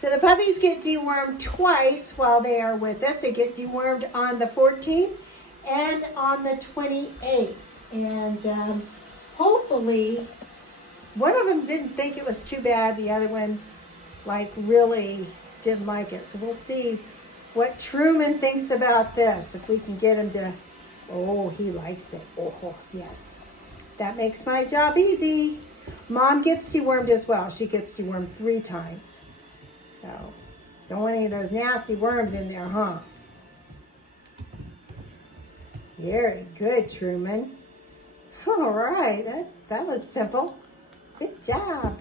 So the puppies get dewormed twice while they are with us. They get dewormed on the 14th and on the 28th. And hopefully, one of them didn't think it was too bad. The other one, like, really didn't like it. So we'll see what Truman thinks about this. If we can get him to, oh, he likes it. Oh, yes. That makes my job easy. Mom gets dewormed as well. She gets dewormed 3 times. So, don't want any of those nasty worms in there, huh? Very good, Truman. All right, that was simple. Good job.